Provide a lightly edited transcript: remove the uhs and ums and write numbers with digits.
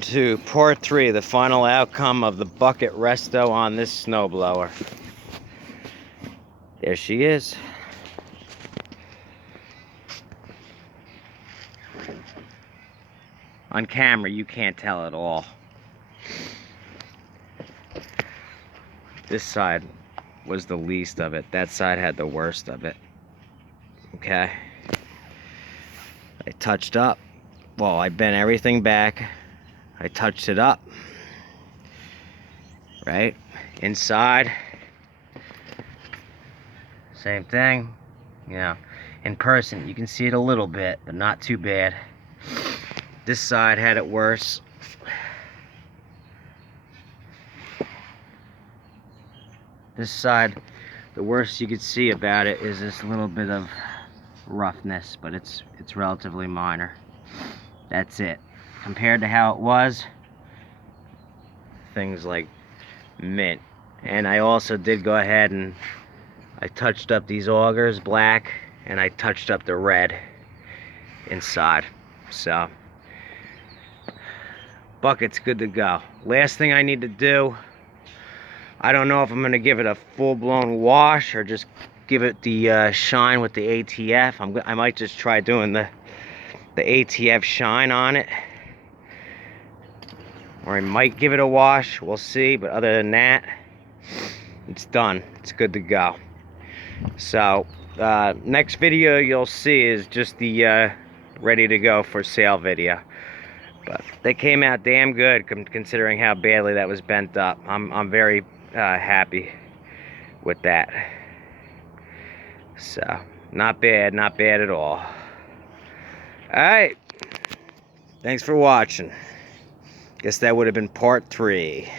To part 3, the final outcome of the bucket Resto on this snowblower. There she is. On camera, you can't tell at all. This side was the least of it. That side had the worst of it. Okay. I touched up. Well, I bent everything back. I touched it up. Right? Inside. Same thing. You know, in person, you can see it a little bit, but not too bad. This side had it worse. This side, the worst you could see about it is this little bit of roughness, but it's relatively minor. That's it. Compared to how it was, things like mint. And I also did go ahead and I touched up these augers black, and I touched up the red inside. So bucket's good to go. Last thing I need to do, I don't know if I'm gonna give it a full-blown wash or just give it the shine with the ATF. I might just try doing the ATF shine on it, or I might give it a wash. We'll see. But other than that, it's done. It's good to go. So next video you'll see is just the ready to go for sale video. But they came out damn good considering how badly that was bent up. I'm very happy with that. So not bad at all. Alright, thanks for watching. Guess that would have been part 3.